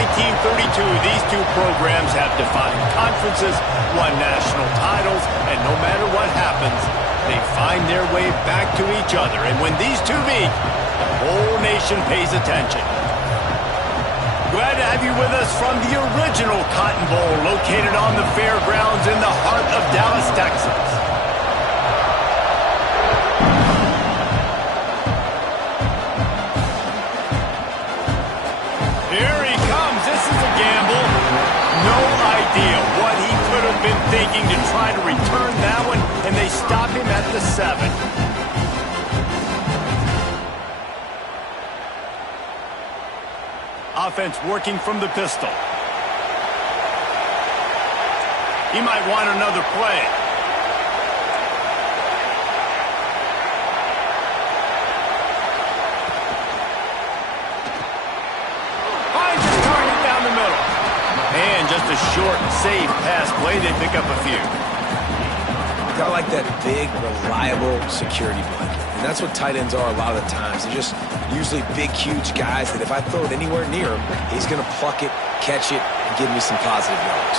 1932, these two programs have defined conferences, won national titles, and no matter what happens, they find their way back to each other. And when these two meet, the whole nation pays attention. Glad to have you with us from the original Cotton Bowl, located on the fairgrounds in the heart of Dallas, Texas. Here he comes. This is a gamble. No idea what he could have been thinking to try to return that one, and they stop him at the 7. Offense working from the pistol. He might want another play. Finds his target down the middle. And just a short, safe pass play. They pick up a few. I like that big, reliable security blanket. And that's what tight ends are a lot of the times. They're just usually big, huge guys that if I throw it anywhere near him, he's going to pluck it, catch it, and give me some positive yards.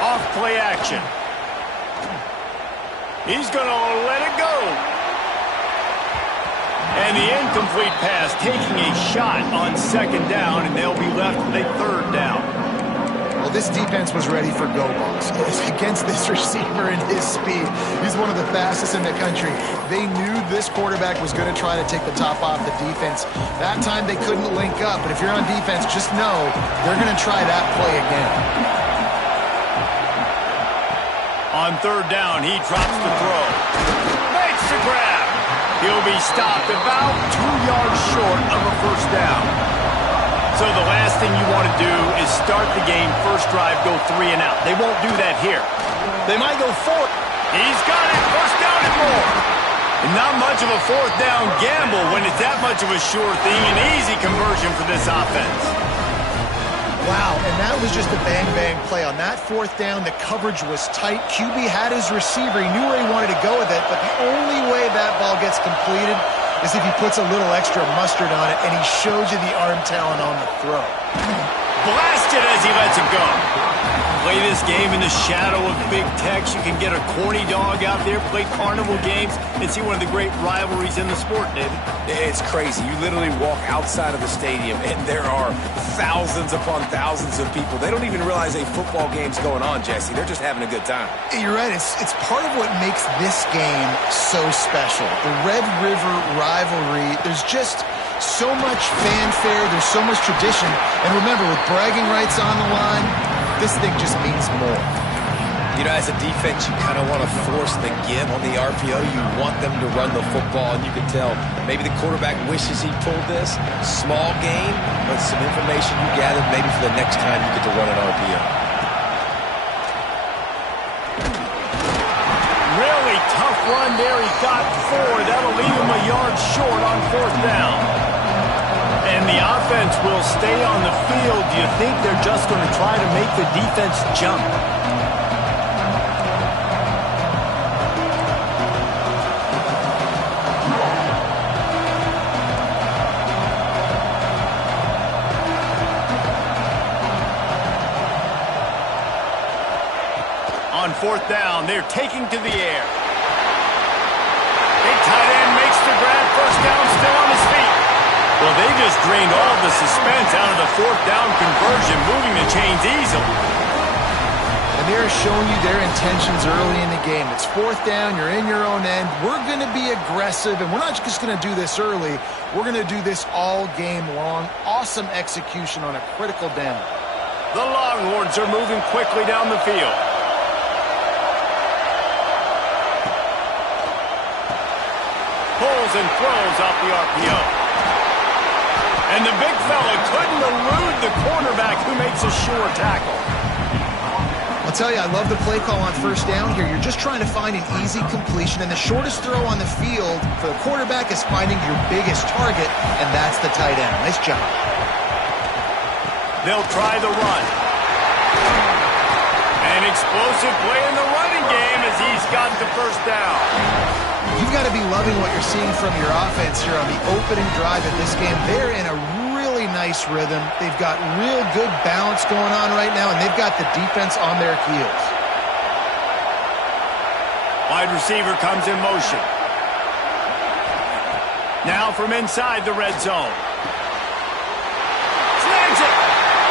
Off play action. He's going to let it go. And the incomplete pass, taking a shot on 2nd down, and they'll be left with a 3rd down. Well, this defense was ready for go balls. Against this receiver and his speed, he's one of the fastest in the country. They knew this quarterback was going to try to take the top off the defense. That time they couldn't link up, but if you're on defense, just know they're going to try that play again. On 3rd down, he drops the throw. Makes the grab. He'll be stopped about 2 yards short of a 1st down. So the last thing you want to do is start the game, first drive, go 3 and out. They won't do that here. They might go 4. He's got it, 1st down and more. And not much of a 4th down gamble when it's that much of a sure thing. An easy conversion for this offense. Wow, and that was just a bang-bang play. On that 4th down, the coverage was tight. QB had his receiver. He knew where he wanted to go with it, but the only way that ball gets completed is if he puts a little extra mustard on it, and he shows you the arm talent on the throw. Blasted as he lets it go. Play this game in the shadow of Big Tex. You can get a corny dog out there, play carnival games, and see one of the great rivalries in the sport, David. It's crazy. You literally walk outside of the stadium, and there are thousands upon thousands of people. They don't even realize a football game's going on, Jesse. They're just having a good time. You're right. It's part of what makes this game so special. The Red River rivalry, there's just so much fanfare. There's so much tradition. And remember, with bragging rights on the line, this thing just means more. You know, as a defense, you kind of want to force the give on the RPO. You want them to run the football, and you can tell maybe the quarterback wishes he pulled this. Small gain, but some information you gathered maybe for the next time you get to run an RPO. Really tough run there. He got 4. That'll leave him a yard short on 4th down. And the offense will stay on the field. Do you think they're just going to try to make the defense jump? On 4th down, they're taking to the air. Big tight end makes the grab. 1st down, still on his feet. Well, they just drained all the suspense out of the 4th down conversion, moving the chains easily. And they're showing you their intentions early in the game. It's 4th down, you're in your own end. We're going to be aggressive, and we're not just going to do this early. We're going to do this all game long. Awesome execution on a critical down. The Longhorns are moving quickly down the field. Pulls and throws off the RPO. And the big fella couldn't elude the cornerback who makes a sure tackle. I'll tell you, I love the play call on 1st down here. You're just trying to find an easy completion, and the shortest throw on the field for the quarterback is finding your biggest target, and that's the tight end. Nice job. They'll try the run. An explosive play in the running game as he's got the 1st down. You've got to be loving what you're seeing from your offense here on the opening drive of this game. They're in a really nice rhythm. They've got real good balance going on right now, and they've got the defense on their heels. Wide receiver comes in motion. Now from inside the red zone. Snags it,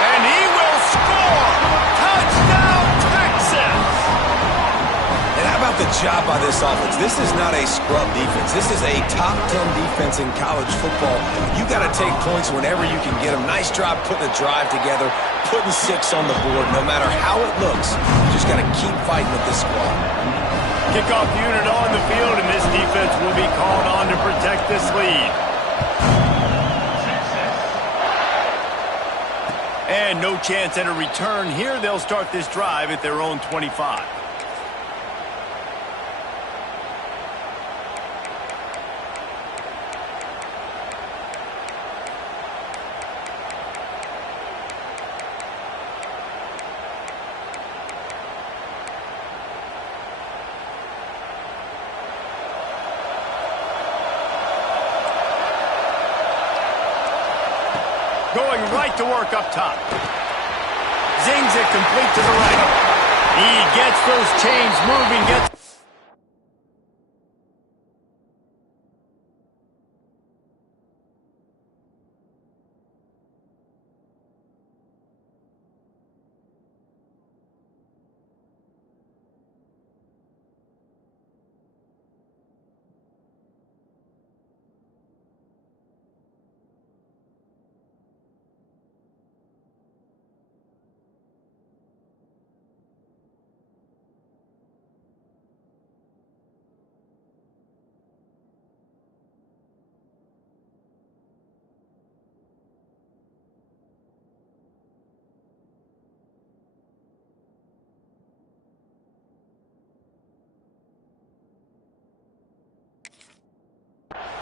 and he will score! Touchdown, Texas! And how about the job by this offense? This is not a scrub defense. This is a top 10 defense in college football. You got to take points whenever you can get them. Nice job putting a drive together, putting 6 on the board. No matter how it looks, you just got to keep fighting with this squad. Kickoff unit on the field, and this defense will be called on to protect this lead. And no chance at a return here. They'll start this drive at their own 25. Going right to work up top. Zings it complete to the right. He gets those chains moving, gets...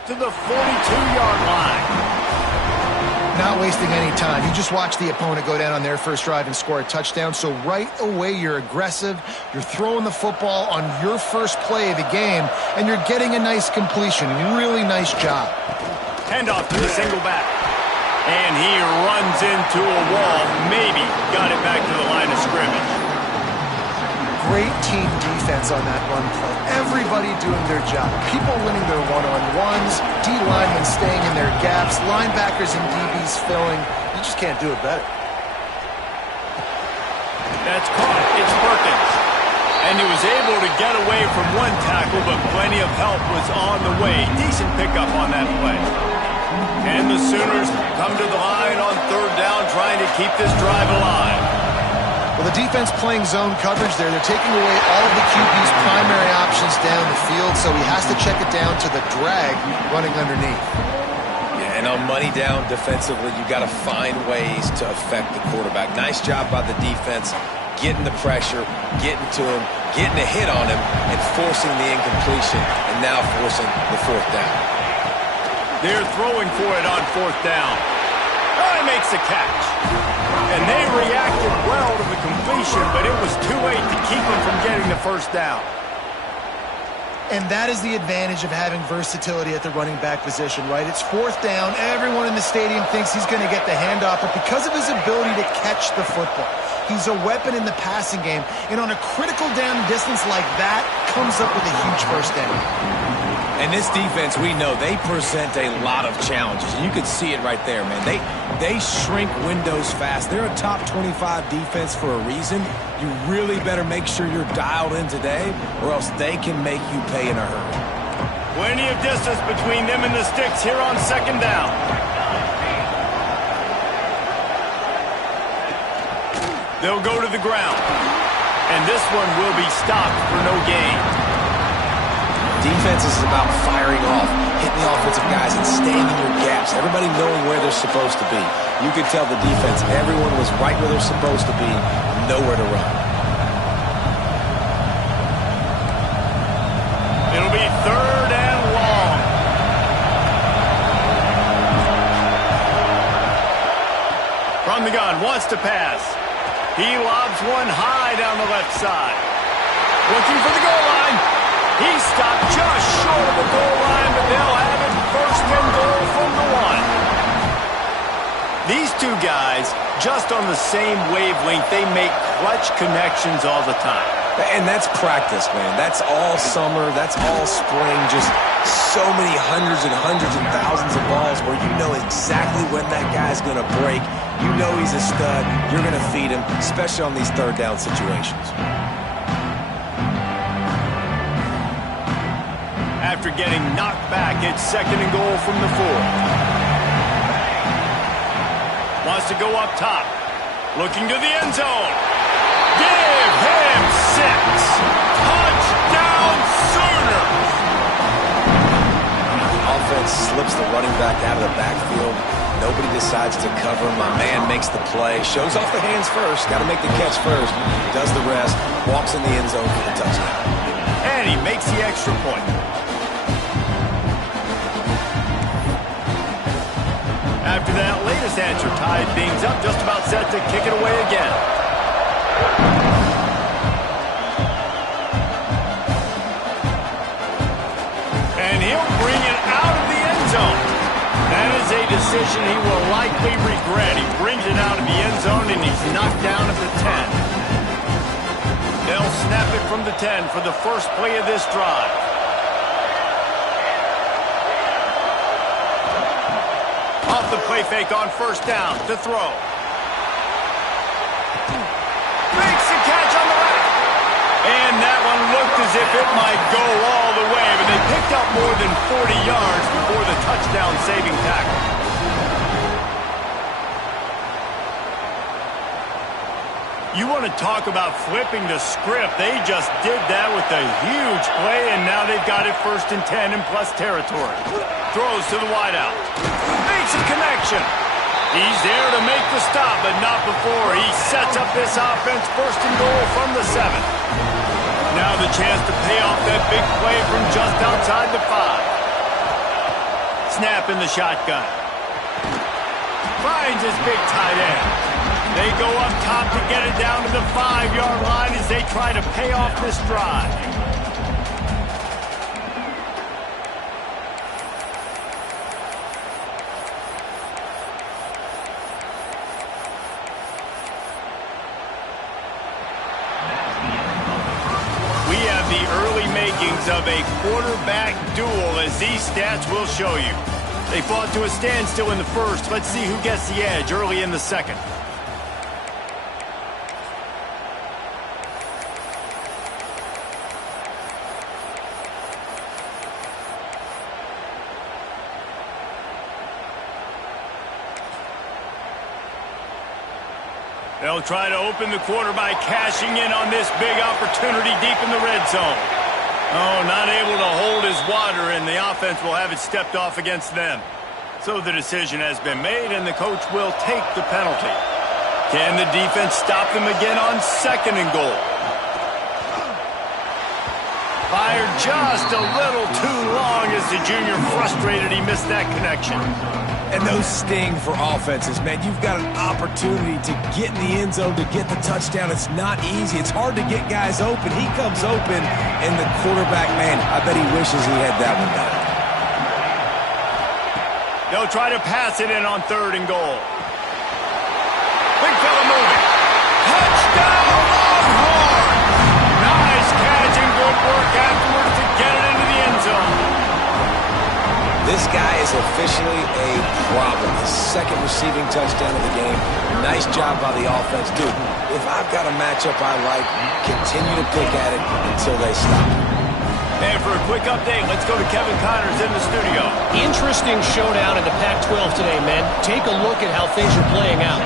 to the 42-yard line. Not wasting any time. You just watch the opponent go down on their first drive and score a touchdown. So right away, you're aggressive. You're throwing the football on your first play of the game, and you're getting a nice completion. Really nice job. Handoff to the single back. And he runs into a wall. Maybe got it back to the line of scrimmage. Great team defense on that run play. Everybody doing their job. People winning their one-on-ones, D-linemen staying in their gaps, linebackers and DBs filling. You just can't do it better. That's caught. It's Perkins. And he was able to get away from one tackle, but plenty of help was on the way. Decent pickup on that play. And the Sooners come to the line on third down, trying to keep this drive alive. Well, the defense playing zone coverage there. They're taking away all of the QB's primary options down the field, so he has to check it down to the drag running underneath. Yeah, and on money down defensively, you got to find ways to affect the quarterback. Nice job by the defense, getting the pressure, getting to him, getting a hit on him, and forcing the incompletion, and now forcing the fourth down. They're throwing for it on fourth down. Oh, he makes the catch. And they reacted well to the completion, but it was too late to keep them from getting the first down. And that is the advantage of having versatility at the running back position, right? It's fourth down. Everyone in the stadium thinks he's going to get the handoff, but because of his ability to catch the football, he's a weapon in the passing game. And on a critical down distance like that, comes up with a huge first down. And this defense, we know, they present a lot of challenges. You can see it right there, man. They shrink windows fast. They're a top 25 defense for a reason. You really better make sure you're dialed in today, or else they can make you pay in a hurry. Plenty of distance between them and the sticks here on second down. They'll go to the ground. And this one will be stopped for no gain. Defense is about firing off, hitting the offensive guys, and staying in your gaps. Everybody knowing where they're supposed to be. You could tell the defense, everyone was right where they're supposed to be, nowhere to run. It'll be third and long. From the gun, wants to pass. He lobs one high down the left side. Looking for the goal line. He stopped just short of the goal line, but they'll have it first and goal from the one. These two guys, just on the same wavelength, they make clutch connections all the time. And that's practice, man. That's all summer. That's all spring. Just so many hundreds and thousands of balls where you know exactly when that guy's going to break. You know he's a stud. You're going to feed him, especially on these third down situations. After getting knocked back, it's 2nd and goal from the 4. Wants to go up top. Looking to the end zone. Give him 6. Touchdown Sooners! Offense slips the running back out of the backfield. Nobody decides to cover him. My man makes the play. Shows off the hands first. Got to make the catch first. Does the rest. Walks in the end zone for the touchdown. And he makes the extra point. After that latest answer tied things up, just about set to kick it away again. And he'll bring it out of the end zone. That is a decision he will likely regret. He brings it out of the end zone and he's knocked down at the 10. They'll snap it from the 10 for the first play of this drive. Off the play fake on 1st down to throw. Makes the catch on the right. And that one looked as if it might go all the way, but they picked up more than 40 yards before the touchdown-saving tackle. You want to talk about flipping the script. They just did that with a huge play, and now they've got it 1st and 10 in plus territory. Throws to the wideout. Makes a connection. He's there to make the stop, but not before. He sets up this offense 1st and goal from the 7. Now the chance to pay off that big play from just outside the 5. Snap in the shotgun. Finds his big tight end. They go up top to get it down to the 5-yard line as they try to pay off this drive. We have the early makings of a quarterback duel, as these stats will show you. They fought to a standstill in the 1st. Let's see who gets the edge early in the 2nd. They'll try to open the quarter by cashing in on this big opportunity deep in the red zone. Oh, not able to hold his water, and the offense will have it stepped off against them. So the decision has been made, and the coach will take the penalty. Can the defense stop them again on 2nd and goal? Fired just a little too long as the junior frustrated he missed that connection. And those sting for offenses, man. You've got an opportunity to get in the end zone, to get the touchdown. It's not easy. It's hard to get guys open. He comes open, and the quarterback, man, I bet he wishes he had that one done. They'll try to pass it in on 3rd and goal. Big fella moving. Touchdown Longhorn! Nice catch and good work afterwards to get it into the end zone. This guy is officially a problem. His 2nd receiving touchdown of the game. Nice job by the offense. Dude, if I've got a matchup I like, continue to pick at it until they stop. And for a quick update, let's go to Kevin Connors in the studio. Interesting showdown in the Pac-12 today, men. Take a look at how things are playing out.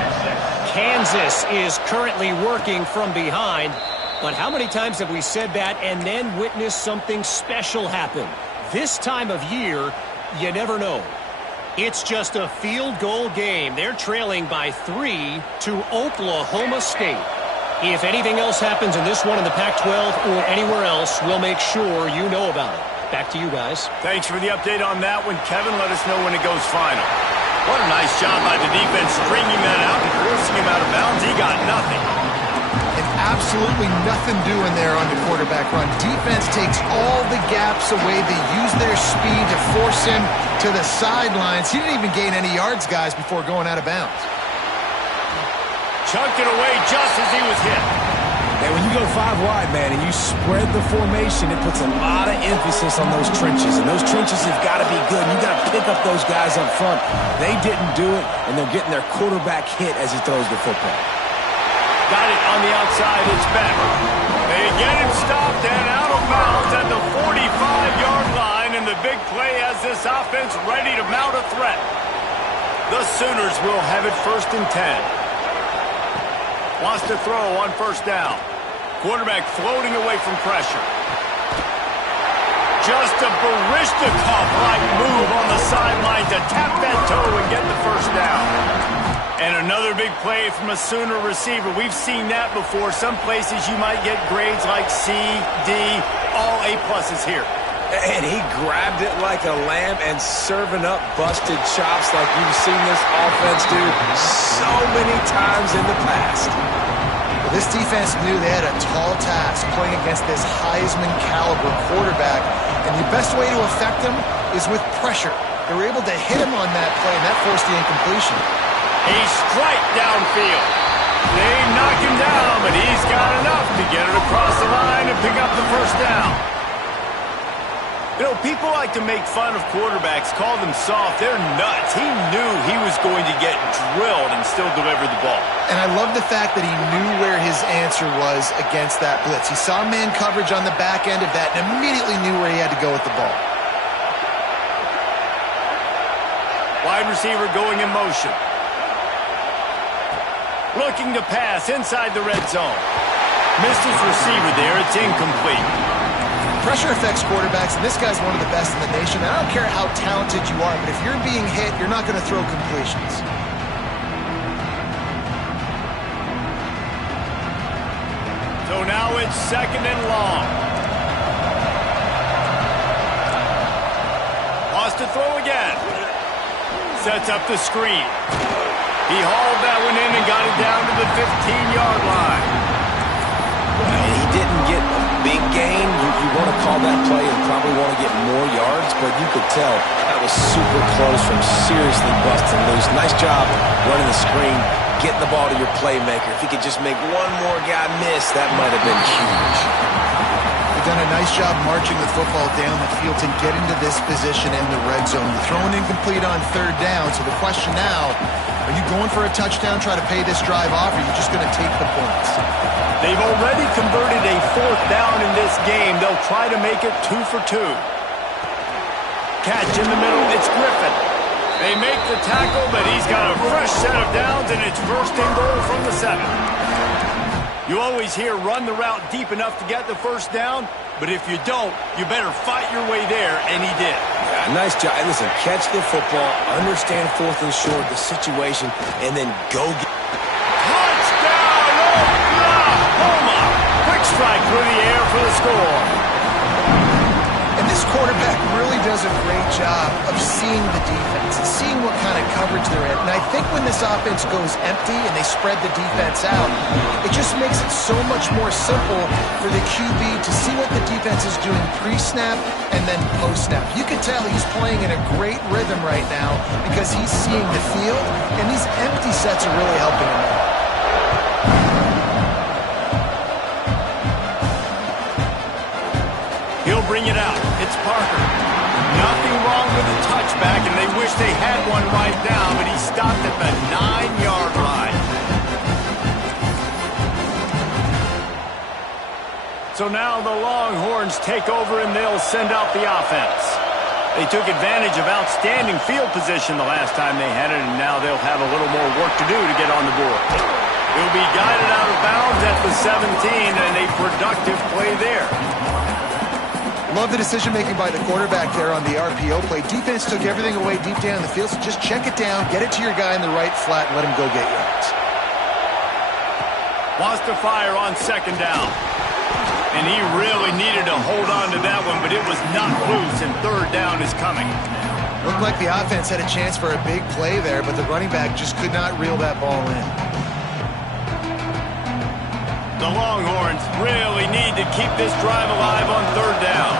Kansas is currently working from behind, but how many times have we said that and then witnessed something special happen? This time of year, you never know. It's just a field goal game. They're trailing by 3 to Oklahoma State. If anything else happens in this one in the Pac-12 or anywhere else, we'll make sure you know about it. Back to you guys. Thanks for the update on that one, Kevin. Let us know when it goes final. What a nice job by the defense stringing that out and forcing him out of bounds. He got nothing. And absolutely nothing doing there on the quarterback run. Defense takes all the gaps away. They use their speed to force him to the sidelines. He didn't even gain any yards, guys, before going out of bounds. chunked it away just as he was hit. And when you go 5 wide, man, and you spread the formation, it puts a lot of emphasis on those trenches. And those trenches have got to be good. You've got to pick up those guys up front. They didn't do it, and they're getting their quarterback hit as he throws the football. Got it on the outside. It's back. They get him stopped and out of bounds at the 45-yard line, and the big play has this offense ready to mount a threat. The Sooners will have it 1st and 10. Wants to throw on 1st down. Quarterback floating away from pressure. Just a Barishnikov-like move on the sideline to tap that toe and get the 1st down. And another big play from a Sooner receiver. We've seen that before. Some places you might get grades like C, D, all A+ here. And he grabbed it like a lamb and serving up busted chops like you've seen this offense do so many times in the past. Well, this defense knew they had a tall task playing against this Heisman-caliber quarterback, and the best way to affect him is with pressure. They were able to hit him on that play, and that forced the incompletion. A strike downfield. They knock him down, but he's got enough to get it across the line and pick up the 1st down. You know, people like to make fun of quarterbacks, call them soft. They're nuts. He knew he was going to get drilled and still deliver the ball. And I love the fact that he knew where his answer was against that blitz. He saw man coverage on the back end of that and immediately knew where he had to go with the ball. Wide receiver going in motion. Looking to pass inside the red zone. Missed his receiver there. It's incomplete. Pressure affects quarterbacks, and this guy's one of the best in the nation. And I don't care how talented you are, but if you're being hit, you're not going to throw completions. So now it's 2nd and long. Wants to throw again. Sets up the screen. He hauled that one in and got it down to the 15-yard line. And he didn't get a big gain. You want to call that play and probably want to get more yards, but you could tell that was super close from seriously busting loose. Nice job running the screen, getting the ball to your playmaker. If he could just make one more guy miss, that might have been huge. They've done a nice job marching the football down the field to get into this position in the red zone. You're throwing incomplete on 3rd down, so the question now, are you going for a touchdown, try to pay this drive off, or are you just going to take the points? They've already converted a 4th down in this game. They'll try to make it 2 for 2. Catch in the middle. It's Griffin. They make the tackle, but he's got a fresh set of downs, and it's 1st and goal from the 7. You always hear run the route deep enough to get the 1st down, but if you don't, you better fight your way there, and he did. Yeah, nice job. And listen, catch the football, understand 4th and short, the situation, and then go get strike through the air for the score. And this quarterback really does a great job of seeing the defense and seeing what kind of coverage they're in. And I think when this offense goes empty and they spread the defense out, it just makes it so much more simple for the QB to see what the defense is doing pre-snap and then post-snap. You can tell he's playing in a great rhythm right now because he's seeing the field, and these empty sets are really helping him out. He'll bring it out. It's Parker. Nothing wrong with the touchback, and they wish they had one right now, but he stopped at the 9-yard line. So now the Longhorns take over, and they'll send out the offense. They took advantage of outstanding field position the last time they had it, and now they'll have a little more work to do to get on the board. He'll be guided out of bounds at the 17, and a productive play there. Love the decision-making by the quarterback there on the RPO play. Defense took everything away deep down the field, so just check it down, get it to your guy in the right flat, and let him go get yards. Wants to fire on 2nd down. And he really needed to hold on to that one, but it was not loose, and 3rd down is coming. Looked like the offense had a chance for a big play there, but the running back just could not reel that ball in. The Longhorns really need to keep this drive alive on 3rd down.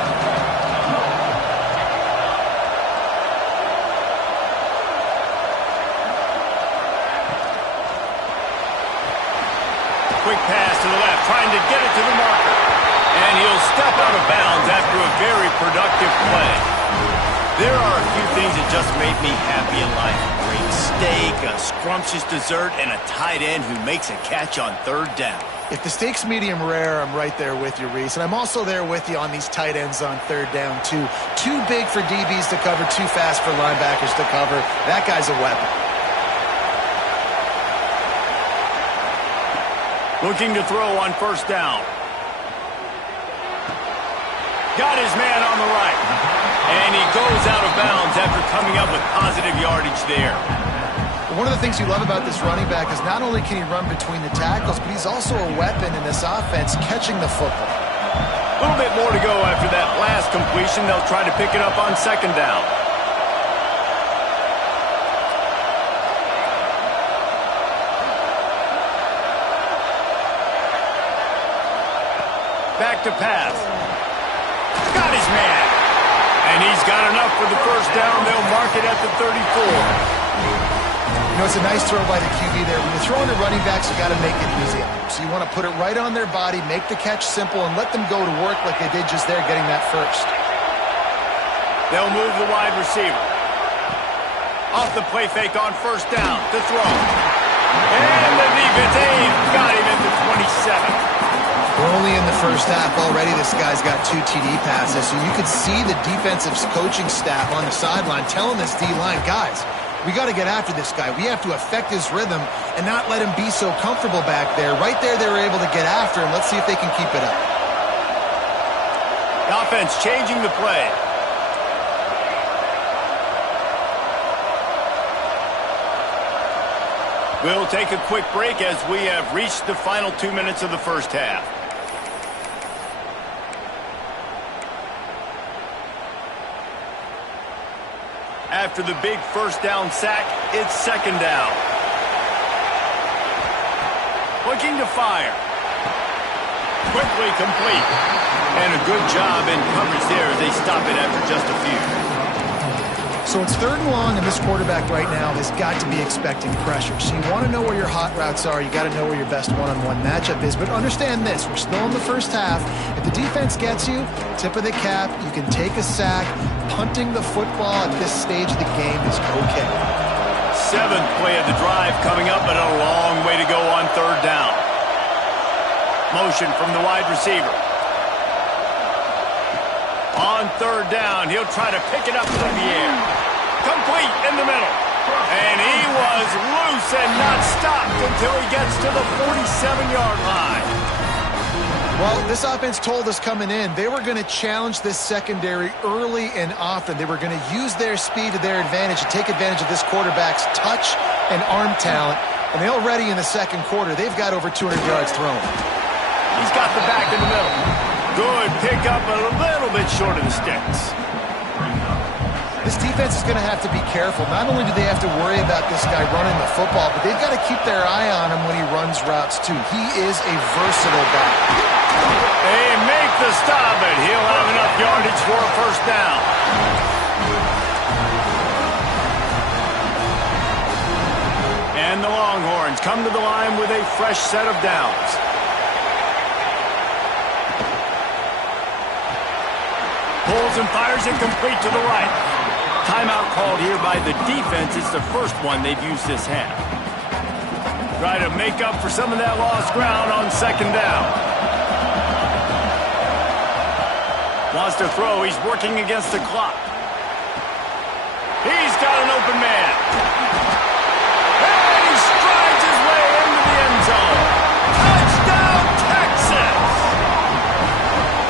quick pass to the left, trying to get it to the marker. And he'll step out of bounds after a very productive play. There are a few things that just made me happy in life. A great steak, a scrumptious dessert, and a tight end who makes a catch on third down. If the steak's medium rare, I'm right there with you, Reese. And I'm also there with you on these tight ends on third down, too. Too big for DBs to cover, too fast for linebackers to cover. That guy's a weapon. Looking to throw on first down. Got his man on the right. And he goes out of bounds after coming up with positive yardage there. One of the things you love about this running back is not only can he run between the tackles, but he's also a weapon in this offense catching the football. A little bit more to go after that last completion. They'll try to pick it up on second down. Back to pass. Got his man. And he's got enough for the first down. They'll mark it at the 34. You know, it's a nice throw by the QB there. When you're throwing to running backs, you got to make it easy. So you want to put it right on their body, make the catch simple, and let them go to work like they did just there, getting that first. They'll move the wide receiver. Off the play fake on first down to throw. And the defense got him at the 27. We're only in the first half. Already this guy's got 2 TD passes, so you could see the defensive coaching staff on the sideline telling this D-line, guys, we got to get after this guy. We have to affect his rhythm and not let him be so comfortable back there. Right there, they were able to get after him. Let's see if they can keep it up. The offense changing the play. We'll take a quick break as we have reached the final 2 minutes of the first half. After the big first down sack, it's second down. Looking to fire. Quickly complete. And a good job in coverage there as they stop it after just a few. So it's third and long, and this quarterback right now has got to be expecting pressure. So you want to know where your hot routes are. You got to know where your best one-on-one matchup is. But understand this, we're still in the first half. If the defense gets you, tip of the cap, you can take a sack. Punting the football at this stage of the game is okay. 7th play of the drive coming up, but a long way to go on third down. Motion from the wide receiver. On third down, he'll try to pick it up through the air. Complete in the middle. And he was loose and not stopped until he gets to the 47-yard line. Well, this offense told us coming in they were going to challenge this secondary early and often. They were going to use their speed to their advantage and take advantage of this quarterback's touch and arm talent. And they already in the second quarter, they've got over 200 yards thrown. He's got the back in the middle. Good pickup, a little bit short of the sticks. This defense is going to have to be careful. Not only do they have to worry about this guy running the football, but they've got to keep their eye on him when he runs routes, too. He is a versatile guy. They make the stop, and he'll have enough yardage for a first down. And the Longhorns come to the line with a fresh set of downs. Pulls and fires it complete to the right. Timeout called here by the defense. It's the first one they've used this half. Try to make up for some of that lost ground on second down. Wants to throw. He's working against the clock. He's got an open man. And he strides his way into the end zone. Touchdown, Texas!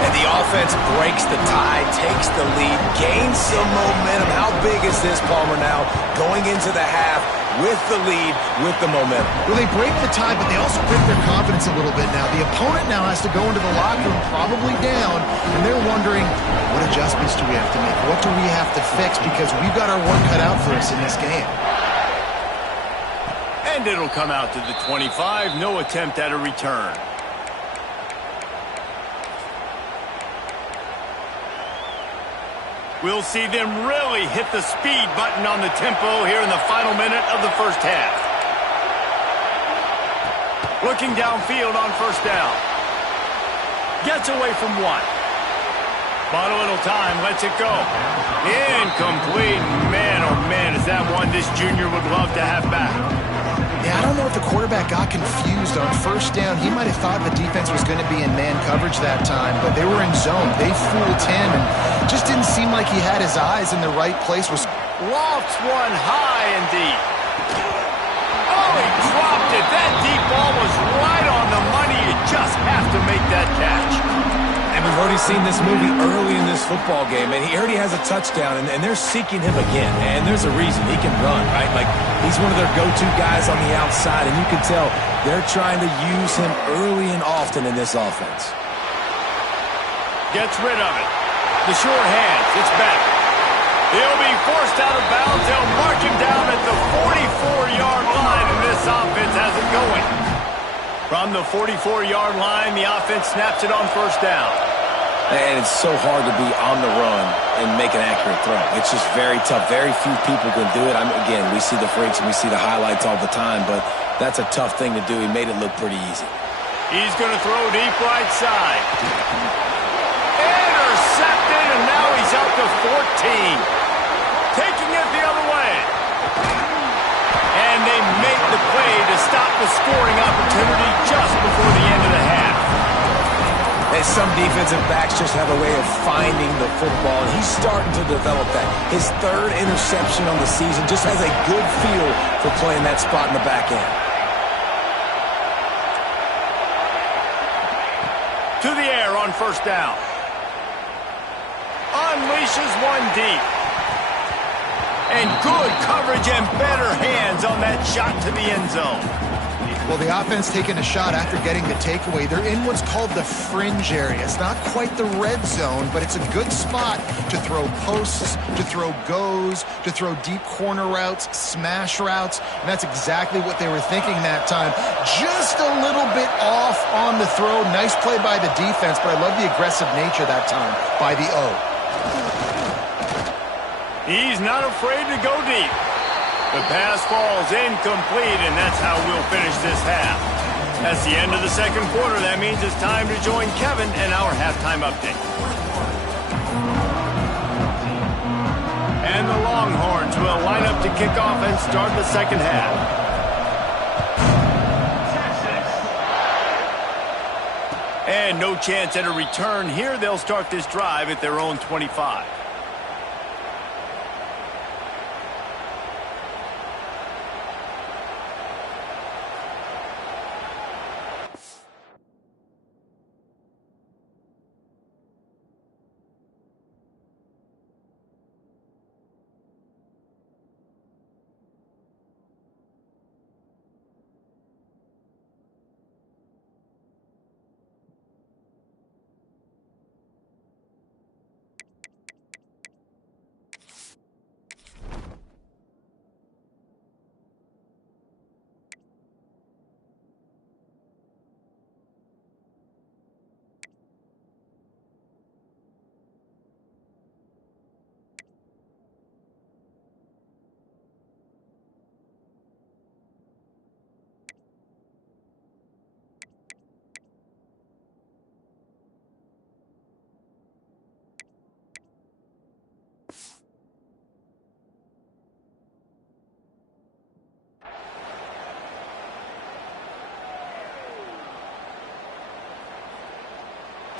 And the offense breaks the tie, takes the lead, gains some momentum. How big is this, Palmer, now going into the half with the lead, with the momentum? Well, they break the tie, but they also break their confidence a little bit now. The opponent now has to go into the locker room probably down, and they're wondering, what adjustments do we have to make? What do we have to fix? Because we've got our work cut out for us in this game. And it'll come out to the 25. No attempt at a return. We'll see them really hit the speed button on the tempo here in the final minute of the first half. Looking downfield on first down. Gets away from one. Bought a little time, lets it go. Incomplete. Man, oh man, is that one this junior would love to have back. Yeah, I don't know if the quarterback got confused on first down. He might have thought the defense was going to be in man coverage that time, but they were in zone. They fooled him and just didn't seem like he had his eyes in the right place. Lofts one high and deep. Oh, he dropped it. That deep ball was right on the money. You just have to make that catch. And we've already seen this movie early in this football game, and he already has a touchdown, and they're seeking him again. And there's a reason. He can run, right? Like, he's one of their go-to guys on the outside, and you can tell they're trying to use him early and often in this offense. Gets rid of it. The sure hands. It's back. He'll be forced out of bounds. They'll mark him down at the 44-yard line, and this offense has it going. From the 44-yard line, the offense snaps it on first down. And it's so hard to be on the run and make an accurate throw. It's just very tough. Very few people can do it. Again, we see the freaks and we see the highlights all the time, but that's a tough thing to do. He made it look pretty easy. He's going to throw deep right side. Intercepted, and now he's out to 14. Taking it the other way. And they make the play to stop the scoring opportunity just before the end of the half. And some defensive backs just have a way of finding the football, and he's starting to develop that. His third interception on the season just has a good feel for playing that spot in the back end. To the air on first down. Unleashes one deep. And good coverage and better hands on that shot to the end zone. Well, the offense taking a shot after getting the takeaway. They're in what's called the fringe area. It's not quite the red zone, but it's a good spot to throw posts, to throw goes, to throw deep corner routes, smash routes, and that's exactly what they were thinking that time. Just a little bit off on the throw. Nice play by the defense, but I love the aggressive nature that time by the O. He's not afraid to go deep. The pass falls incomplete, and that's how we'll finish this half. That's the end of the second quarter. That means it's time to join Kevin and our halftime update. And the Longhorns will line up to kick off and start the second half. And no chance at a return here. They'll start this drive at their own 25.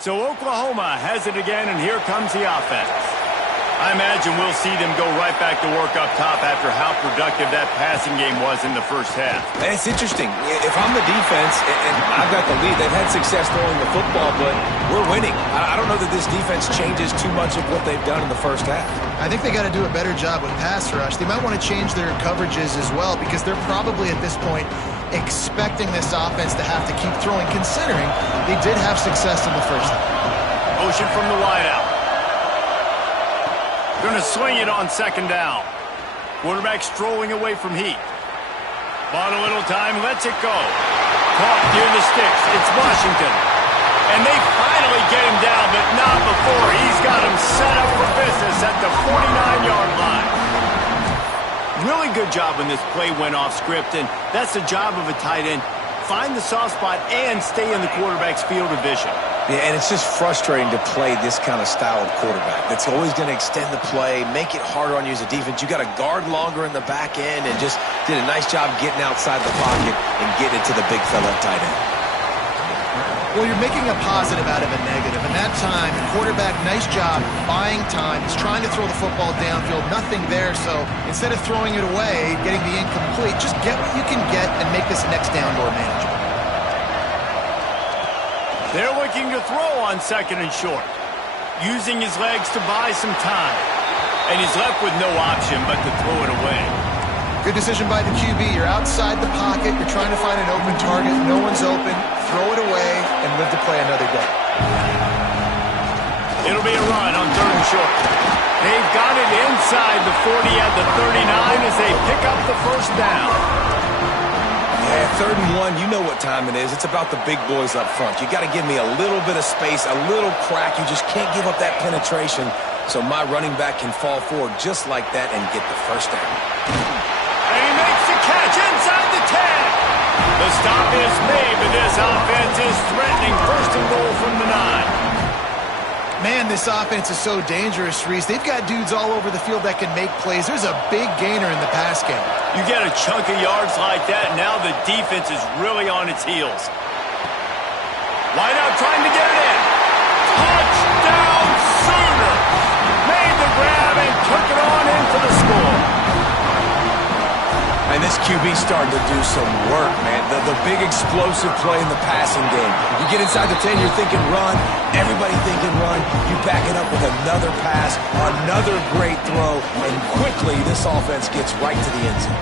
So Oklahoma has it again, and here comes the offense. I imagine we'll see them go right back to work up top after how productive that passing game was in the first half. And it's interesting. If I'm the defense and I've got the lead, they've had success throwing the football, but we're winning. I don't know that this defense changes too much of what they've done in the first half. I think they got to do a better job with pass rush. They might want to change their coverages as well, because they're probably at this point expecting this offense to have to keep throwing, considering they did have success in the first half. Motion from the wideout. Going to swing it on second down. Quarterback strolling away from heat. Bought a little time, lets it go. Caught near the sticks. It's Washington. And they finally get him down, but not before. He's got him set up for business at the 49-yard line. Really good job when this play went off script, and that's the job of a tight end. find the soft spot and stay in the quarterback's field of vision. Yeah, and it's just frustrating to play this kind of style of quarterback. That's always going to extend the play, make it harder on you as a defense. You got to guard longer in the back end, and just did a nice job getting outside the pocket and getting it to the big fella at tight end. Well, you're making a positive out of a negative. And that time, the quarterback, nice job buying time. He's trying to throw the football downfield. Nothing there. So instead of throwing it away, getting the incomplete, just get what you can get and make this next down more manageable. They're looking to throw on 2nd and short. Using his legs to buy some time. And he's left with no option but to throw it away. Good decision by the QB. You're outside the pocket. You're trying to find an open target. No one's open. Throw it away and live to play another day. It'll be a run on 3rd and short. They've got it inside the 40 at the 39 as they pick up the first down. Yeah, 3rd and 1, you know what time it is. It's about the big boys up front. You got to give me a little bit of space, a little crack. You just can't give up that penetration so my running back can fall forward just like that and get the first down. And he makes the catch inside the 10. The stop is made, but this offense is threatening 1st and goal from the 9. Man, this offense is so dangerous, Reese. They've got dudes all over the field that can make plays. There's a big gainer in the pass game. You get a chunk of yards like that, and now the defense is really on its heels. Wide out trying to get it in. Touchdown, Sooner! Made the grab and took it on in for the score. And this QB starting to do some work, man. The big explosive play in the passing game. You get inside the 10, you're thinking run. Everybody thinking run. You back it up with another pass, another great throw, and quickly this offense gets right to the end zone.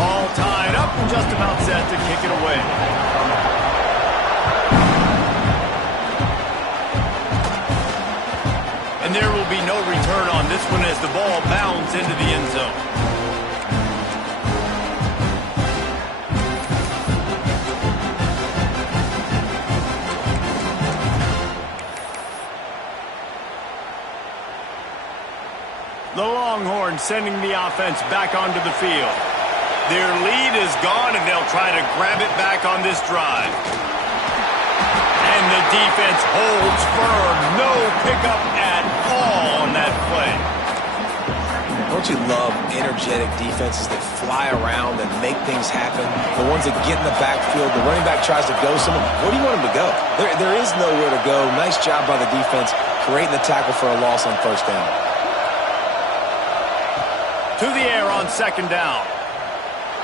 All tied up and just about set to kick it away. And there will be no return on this one as the ball bounds into the end zone. The Longhorns sending the offense back onto the field. Their lead is gone, and they'll try to grab it back on this drive. And the defense holds firm. No pickup at all on that play. Don't you love energetic defenses that fly around and make things happen? The ones that get in the backfield, the running back tries to go somewhere. Where do you want him to go? There is nowhere to go. Nice job by the defense creating the tackle for a loss on 1st down. To the air on 2nd down.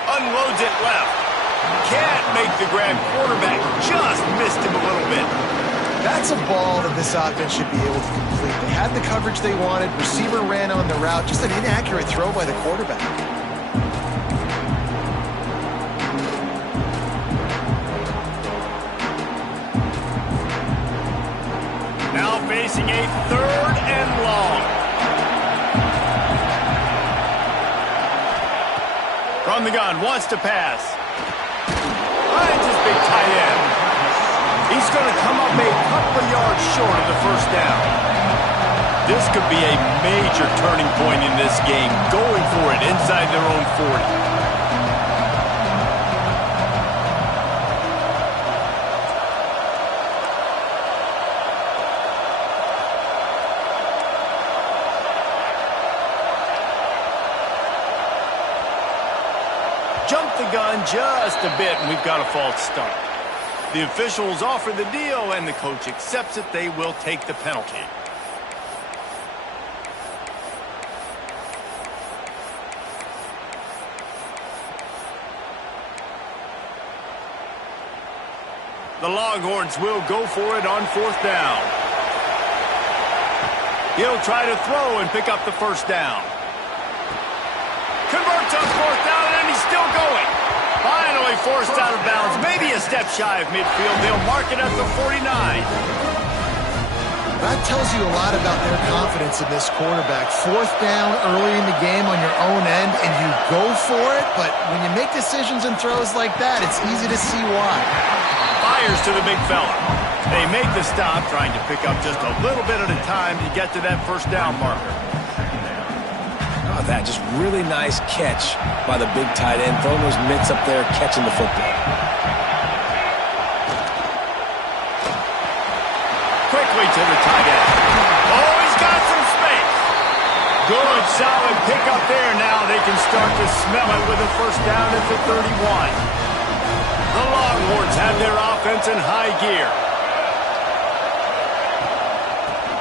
Unloads it left. Can't make the grab. Quarterback just missed him a little bit. That's a ball that this offense should be able to complete. They had the coverage they wanted. Receiver ran on the route. Just an inaccurate throw by the quarterback. Now facing a 3rd and long. From the gun, wants to pass. Finds his big tight end. He's going to come up a couple of yards short of the 1st down. This could be a major turning point in this game, going for it inside their own 40. Jump the gun just a bit, and we've got a false start. The officials offer the deal, and the coach accepts it. They will take the penalty. The Longhorns will go for it on 4th down. He'll try to throw and pick up the 1st down. Converts on 4th down, and he's still going. Finally forced out of bounds, maybe a step shy of midfield. They'll mark it at the 49. That tells you a lot about their confidence in this quarterback. 4th down early in the game on your own end, and you go for it, but when you make decisions and throws like that, it's easy to see why. Fires to the big fella. They make the stop, trying to pick up just a little bit at a time to get to that 1st down marker. Oh, that just really nice catch by the big tight end, throwing those mitts up there, catching the football. to the tight end. Oh, he's got some space. Good, solid pickup there. Now they can start to smell it with a first down at the 31. The Longhorns have their offense in high gear.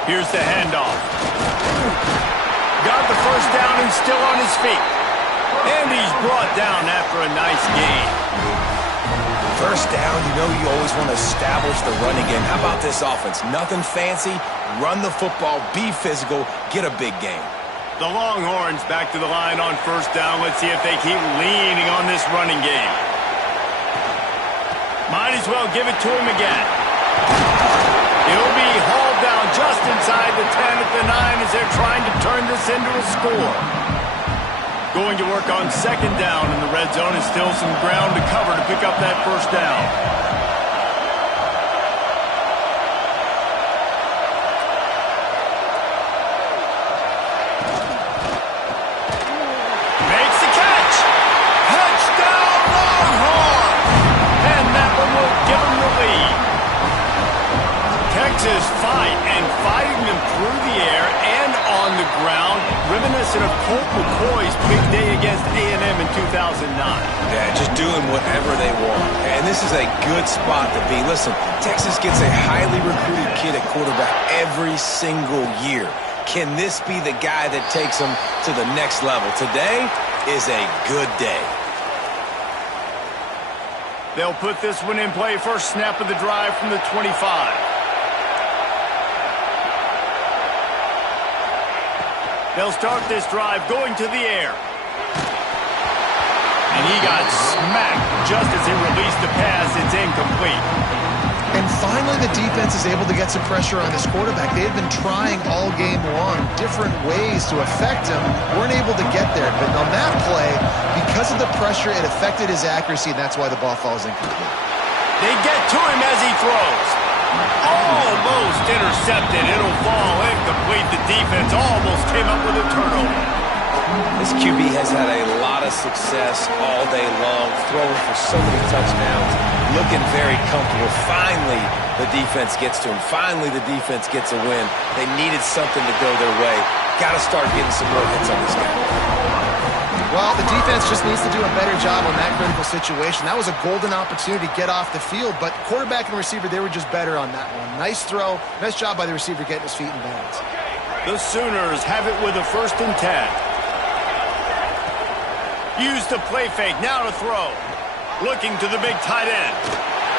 Here's the handoff. Got the first down and still on his feet. And he's brought down after a nice gain. First down, you know you always want to establish the running game. How about this offense? Nothing fancy. Run the football, be physical, get a big gain. The Longhorns back to the line on first down. Let's see if they keep leaning on this running game. Might as well give it to him again. He'll be hauled down just inside the 10 at the 9 as they're trying to turn this into a score. Going to work on second down in the red zone, and still some ground to cover to pick up that first down. Makes the catch! Touchdown Longhorns! And that one will give them the lead. Texas fighting them through the air and on the ground, reminiscent of Colt McCoy's big day against A&M in 2009. Yeah, just doing whatever they want. And this is a good spot to be. Listen, Texas gets a highly recruited kid at quarterback every single year. Can this be the guy that takes them to the next level? Today is a good day. They'll put this one in play. First snap of the drive from the 25. They'll start this drive going to the air. And he got smacked just as he released the pass. It's incomplete. And finally, the defense is able to get some pressure on this quarterback. They had been trying all game long different ways to affect him. Weren't able to get there. But on that play, because of the pressure, it affected his accuracy, and that's why the ball falls incomplete. They get to him as he throws. Almost intercepted. It'll fall incomplete. The defense almost came up with a turnover. This QB has had a lot of success all day long, throwing for so many touchdowns, looking very comfortable. Finally, the defense gets to him. Finally, the defense gets a win. They needed something to go their way. Got to start getting some more hits on this guy. Well, the defense just needs to do a better job on that critical situation. That was a golden opportunity to get off the field, but quarterback and receiver, they were just better on that one. Nice throw. Nice job by the receiver getting his feet in bounds. The Sooners have it with a 1st and 10. Use the play fake. Now to throw. Looking to the big tight end.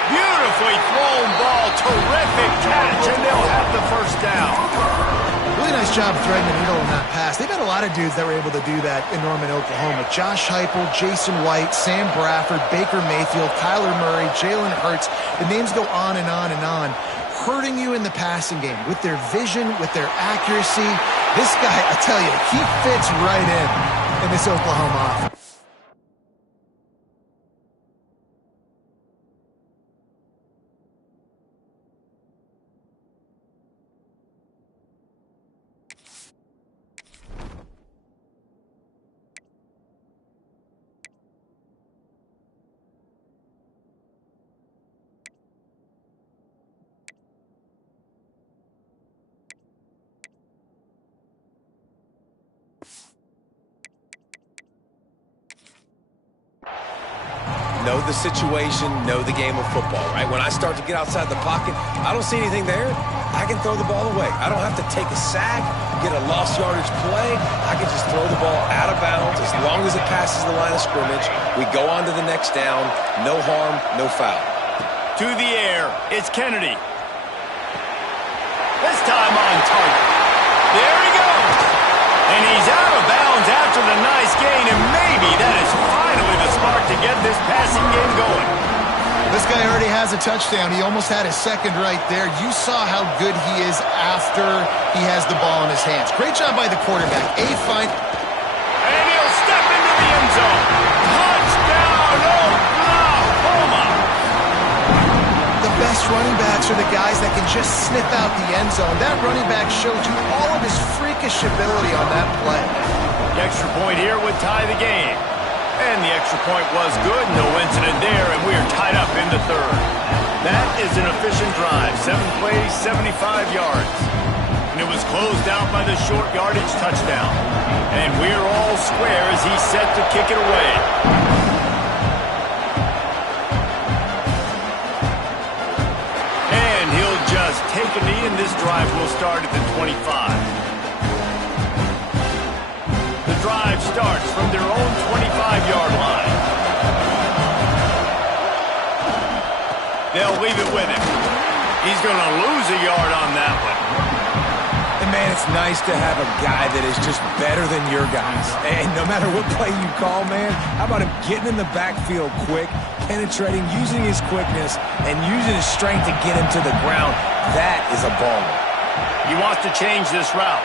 Beautifully thrown ball. Terrific catch, and they'll have the first down. Really nice job threading the needle on that pass. They've had a lot of dudes that were able to do that in Norman, Oklahoma. Josh Heupel, Jason White, Sam Bradford, Baker Mayfield, Kyler Murray, Jalen Hurts. The names go on and on and on. Hurting you in the passing game with their vision, with their accuracy. This guy, I tell you, he fits right in this Oklahoma offense. Know the situation, know the game of football, right? When I start to get outside the pocket, I don't see anything there, I can throw the ball away. I don't have to take a sack, get a lost yardage play. I can just throw the ball out of bounds as long as it passes the line of scrimmage. We go on to the next down. No harm, no foul. To the air, it's Kennedy. This time on target. There he goes. And he's out of bounds after the nice gain, and maybe that is finally the spark to get this passing game going. This guy already has a touchdown. He almost had his second right there. You saw how good he is after he has the ball in his hands. Great job by the quarterback. And he'll step into the end zone. Touchdown, Oklahoma! The best running backs are the guys that can just sniff out the end zone. That running back showed you all of his freakish ability on that play. The extra point here would tie the game. And the extra point was good. No incident there, and we are tied up in the third. That is an efficient drive. 7 plays, 75 yards. And it was closed out by the short yardage touchdown. And we're all square as he's set to kick it away. And he'll just take a knee, and this drive will start at the 25. The drive starts from their own 25-yard line. They'll leave it with him. He's going to lose a yard on that one. And, man, it's nice to have a guy that is just better than your guys. And no matter what play you call, man, how about him getting in the backfield quick, penetrating, using his quickness, and using his strength to get him to the ground? That is a baller. He wants to change this route.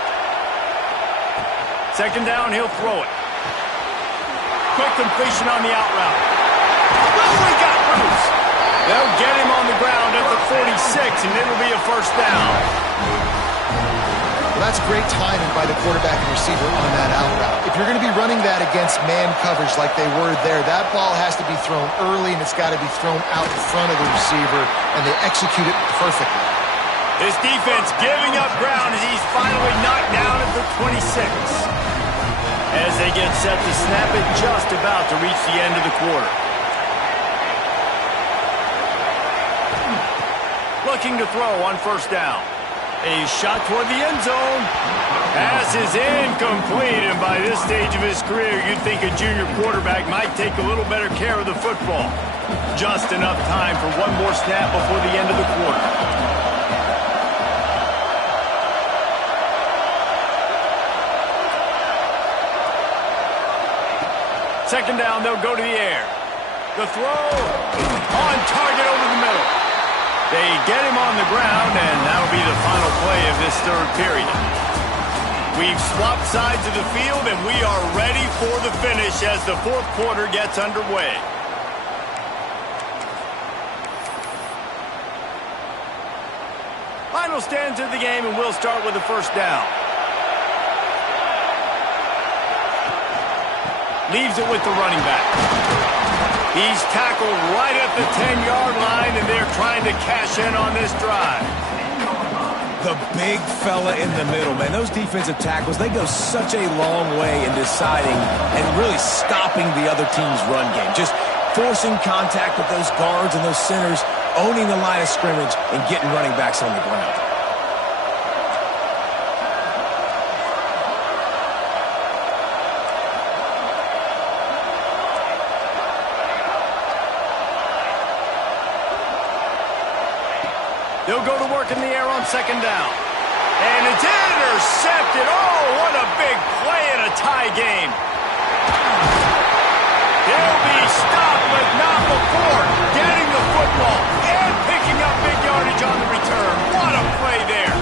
Second down, he'll throw it. Quick completion on the out route. Oh, he got loose. They'll get him on the ground at the 46, and it'll be a first down. Well, that's great timing by the quarterback and receiver on that out route. If you're going to be running that against man coverage like they were there, that ball has to be thrown early, and it's got to be thrown out in front of the receiver, and they execute it perfectly. This defense giving up ground as he's finally knocked down at the 26. As they get set to snap it, just about to reach the end of the quarter. Looking to throw on first down. A shot toward the end zone. Pass is incomplete, and by this stage of his career, you'd think a junior quarterback might take a little better care of the football. Just enough time for one more snap before the end of the quarter. Second down, they'll go to the air. The throw on target over the middle. They get him on the ground, and that'll be the final play of this third period. We've swapped sides of the field, and we are ready for the finish as the fourth quarter gets underway. Final stands of the game, and we'll start with the first down. Leaves it with the running back. He's tackled right at the 10-yard line, and they're trying to cash in on this drive. The big fella in the middle, man. Those defensive tackles, they go such a long way in deciding and really stopping the other team's run game. Just forcing contact with those guards and those centers, owning the line of scrimmage, and getting running backs on the ground. They'll go to work in the air on second down. And it's intercepted. Oh, what a big play in a tie game. They'll be stopped, but not before getting the football and picking up big yardage on the return. What a play there.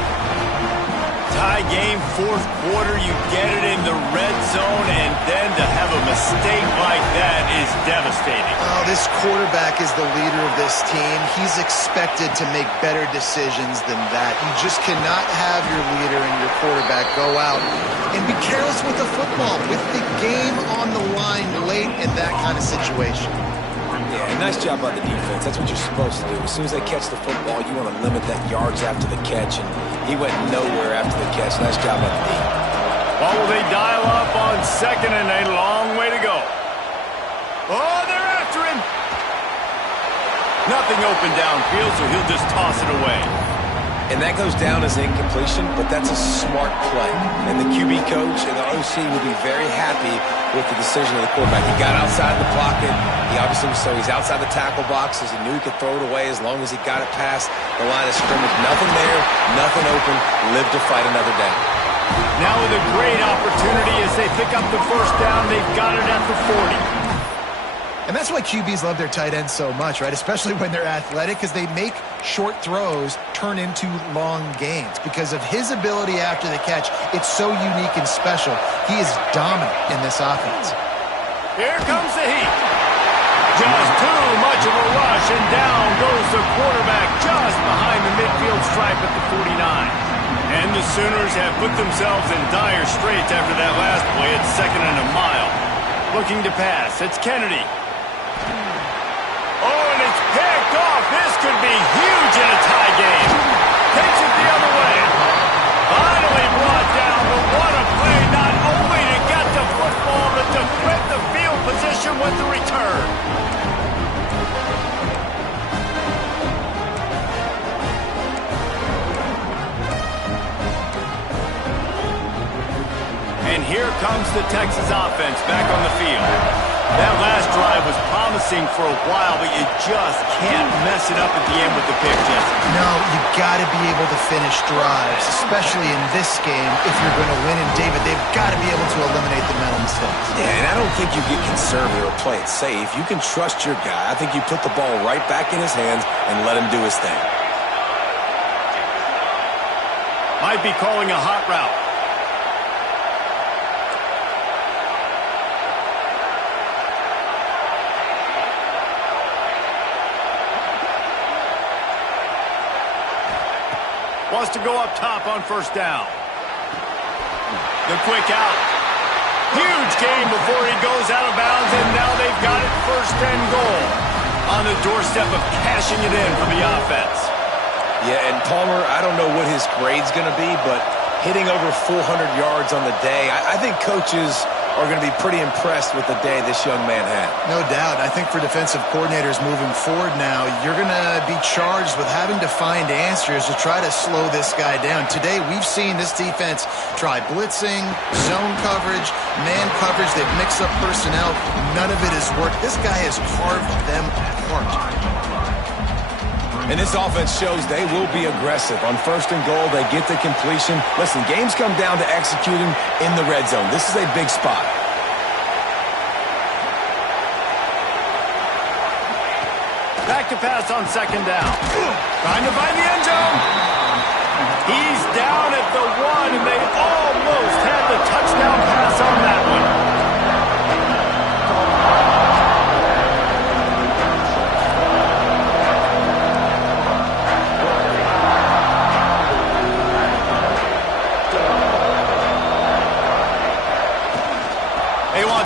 Tie game, fourth quarter, you get it in the red zone, and then to have a mistake like that is devastating. Oh, this quarterback is the leader of this team. He's expected to make better decisions than that. You just cannot have your leader and your quarterback go out and be careless with the football, with the game on the line late in that kind of situation. Yeah, nice job by the defense. That's what you're supposed to do. As soon as they catch the football, you want to limit that yards after the catch, and he went nowhere after the catch. Nice job by the D. Well, will they dial up on second, and a long way to go. Oh, they're after him. Nothing open downfield, so he'll just toss it away. And that goes down as an incompletion, but that's a smart play. And the QB coach and the OC will be very happy with the decision of the quarterback. He got outside the pocket. He obviously was so he's outside the tackle boxes. He knew he could throw it away as long as he got it past the line of scrimmage. Nothing there, nothing open. Live to fight another day. Now with a great opportunity as they pick up the first down. They've got it at the 40. And that's why QBs love their tight ends so much, right? Especially when they're athletic, because they make short throws turn into long gains. Because of his ability after the catch, it's so unique and special. He is dominant in this offense. Here comes the heat. Just too much of a rush, and down goes the quarterback just behind the midfield stripe at the 49. And the Sooners have put themselves in dire straits after that last play at 2nd and a mile. Looking to pass. It's Kennedy. Oh, and it's picked. picked off. This could be huge in a tie game. Takes it the other way. Finally brought down, but what a play, not only to get the football, but to flip the field position with the return. And here comes the Texas offense back on the field. That last drive was promising for a while, but you just can't mess it up at the end with the pick, Jesse. No, you got to be able to finish drives, especially in this game if you're going to win. And, David, they've got to be able to eliminate the mental mistakes. Yeah, and I don't think you get conservative or play it safe. You can trust your guy. I think you put the ball right back in his hands and let him do his thing. Might be calling a hot route. Wants to go up top on first down. The quick out. Huge gain before he goes out of bounds, and now they've got it first and goal. On the doorstep of cashing it in for the offense. Yeah, and Palmer, I don't know what his grade's going to be, but hitting over 400 yards on the day, I think coaches are going to be pretty impressed with the day this young man had. No doubt. I think for defensive coordinators moving forward now, you're going to be charged with having to find answers to try to slow this guy down. Today, we've seen this defense try blitzing, zone coverage, man coverage. They've mixed up personnel. None of it has worked. This guy has carved them apart. And this offense shows they will be aggressive. On first and goal, they get the completion. Listen, games come down to executing in the red zone. This is a big spot. Back to pass on second down. Trying to find the end zone. He's down at the 1, and they almost had the touchdown pass on that one.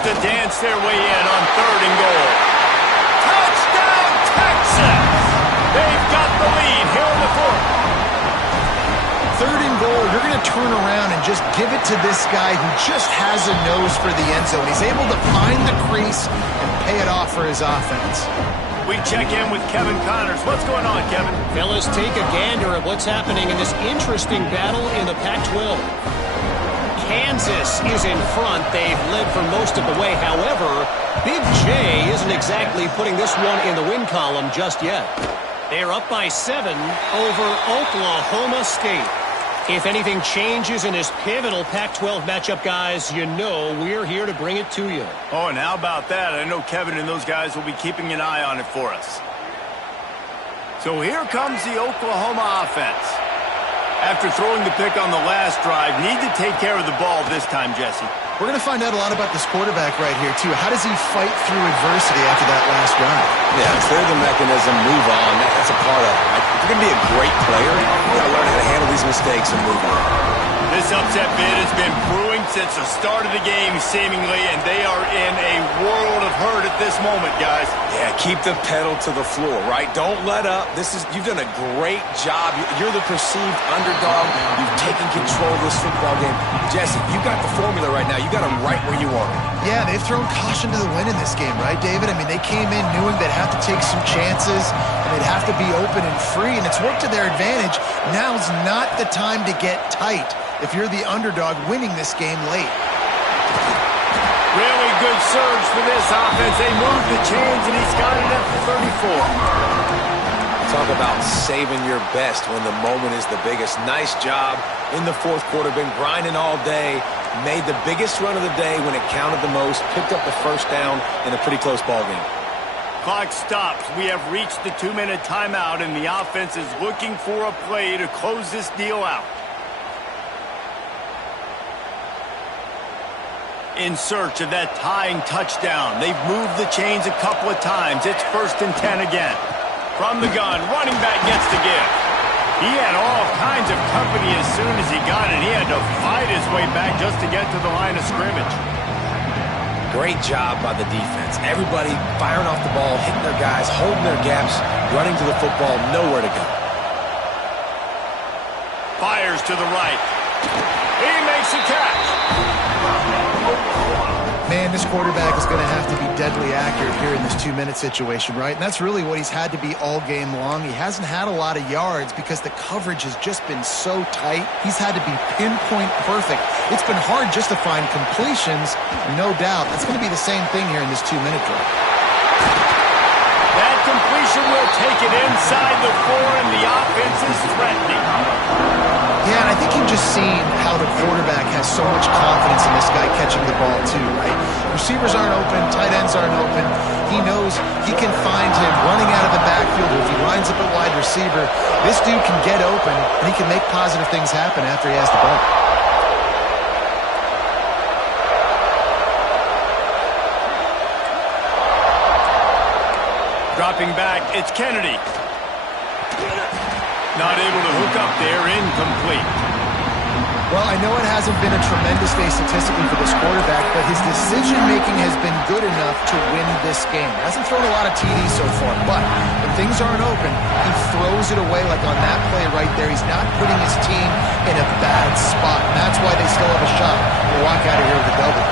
To dance their way in on third and goal. Touchdown, Texas! They've got the lead here in the fourth. Third and goal, you're going to turn around and just give it to this guy who just has a nose for the end zone. He's able to find the crease and pay it off for his offense. We check in with Kevin Connors. What's going on, Kevin? Fellas, take a gander at what's happening in this interesting battle in the Pac-12. Kansas is in front. They've led for most of the way. However, Big J isn't exactly putting this one in the win column just yet. They're up by 7 over Oklahoma State. If anything changes in this pivotal Pac-12 matchup, guys, you know we're here to bring it to you. Oh, and how about that? I know Kevin and those guys will be keeping an eye on it for us. So here comes the Oklahoma offense. After throwing the pick on the last drive, need to take care of the ball this time, Jesse. We're going to find out a lot about this quarterback right here, too. How does he fight through adversity after that last drive? Yeah, clear the mechanism, move on. That's a part of it. Right? If you're going to be a great player, you got to learn how to handle these mistakes and move on. This upset bid has been brewing since the start of the game, seemingly, and they are in a world of hurt at this moment, guys. Yeah, keep the pedal to the floor, right? Don't let up. You've done a great job. You're the perceived underdog. You've taken control of this football game. Jesse, you got the formula right now. You got them right where you want them. Yeah, they've thrown caution to the wind in this game, right, David? I mean, they came in knowing they'd have to take some chances, and they'd have to be open and free, and it's worked to their advantage. Now's not the time to get tight if you're the underdog winning this game late. Really good surge for this offense. They moved the chains, and he's got it at the 34. Talk about saving your best when the moment is the biggest. Nice job in the fourth quarter. Been grinding all day. Made the biggest run of the day when it counted the most. Picked up the first down in a pretty close ball game. Clock stops. We have reached the 2-minute timeout, and the offense is looking for a play to close this deal out. In search of that tying touchdown. They've moved the chains a couple of times. It's 1st and 10 again. From the gun, running back gets the give. He had all kinds of company as soon as he got it. He had to fight his way back just to get to the line of scrimmage. Great job by the defense. Everybody firing off the ball, hitting their guys, holding their gaps, running to the football, nowhere to go. Fires to the right. He makes a catch. Man, this quarterback is going to have to be deadly accurate here in this 2-minute situation, right? And that's really what he's had to be all game long. He hasn't had a lot of yards because the coverage has just been so tight. He's had to be pinpoint perfect. It's been hard just to find completions, no doubt. That's going to be the same thing here in this 2-minute drill. That completion will take it inside the 4, and the offense is threatening. Yeah, and I think you've just seen how the quarterback has so much confidence in this guy catching the ball too, right? Receivers aren't open, tight ends aren't open. He knows he can find him running out of the backfield. If he lines up at wide receiver, this dude can get open, and he can make positive things happen after he has the ball. Dropping back, it's Kennedy. Not able to hook up there, incomplete. Well, I know it hasn't been a tremendous day statistically for this quarterback, but his decision-making has been good enough to win this game. Hasn't thrown a lot of TDs so far, but when things aren't open, he throws it away like on that play right there. He's not putting his team in a bad spot, and that's why they still have a shot to walk out of here with a double.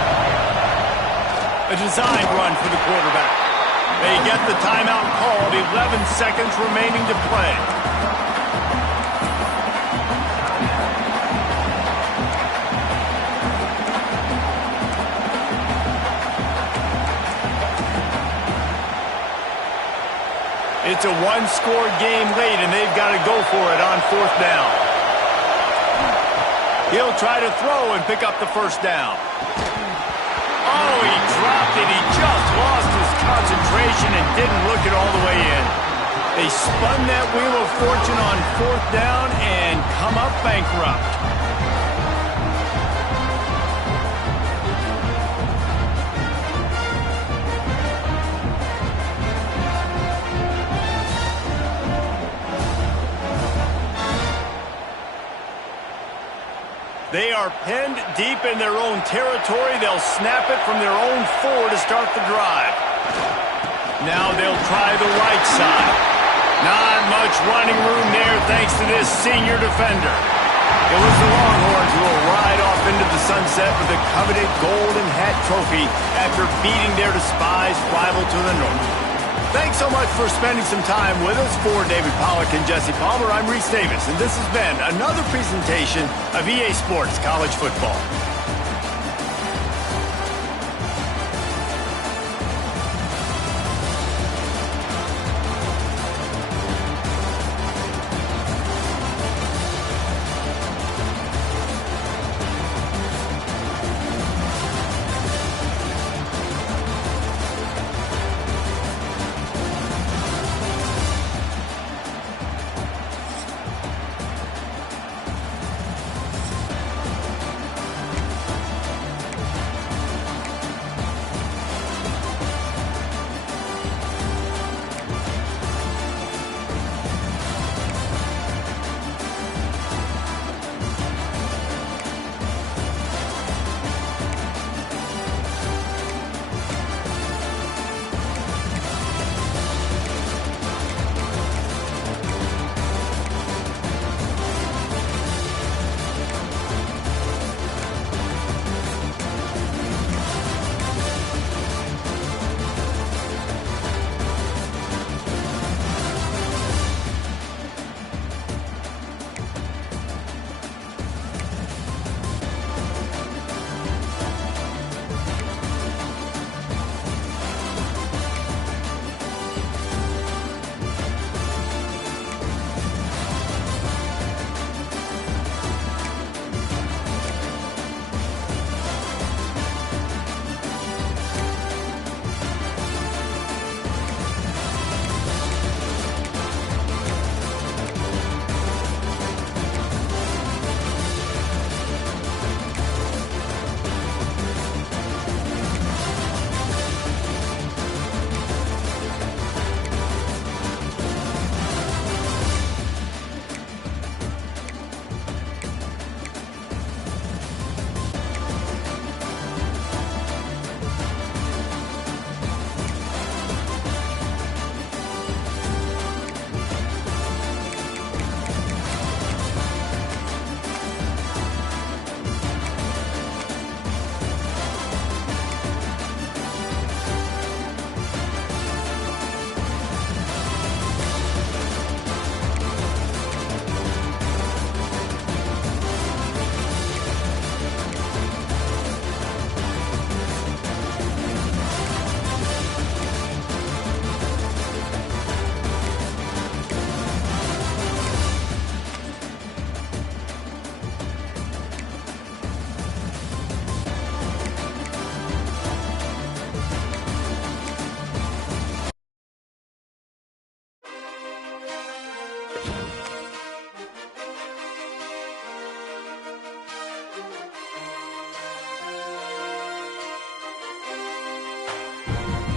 A designed run for the quarterback. They get the timeout called, 11 seconds remaining to play. It's a one-score game late, and they've got to go for it on 4th down. He'll try to throw and pick up the first down. Oh, he dropped it. He just lost his concentration and didn't look it all the way in. They spun that wheel of fortune on 4th down and come up bankrupt. They are penned deep in their own territory. They'll snap it from their own 4 to start the drive. Now they'll try the right side. Not much running room there thanks to this senior defender. It was the Longhorns who will ride off into the sunset with the coveted Golden Hat Trophy after beating their despised rival to the north. Thanks so much for spending some time with us. For David Pollack and Jesse Palmer, I'm Reese Davis, and this has been another presentation of EA Sports College Football.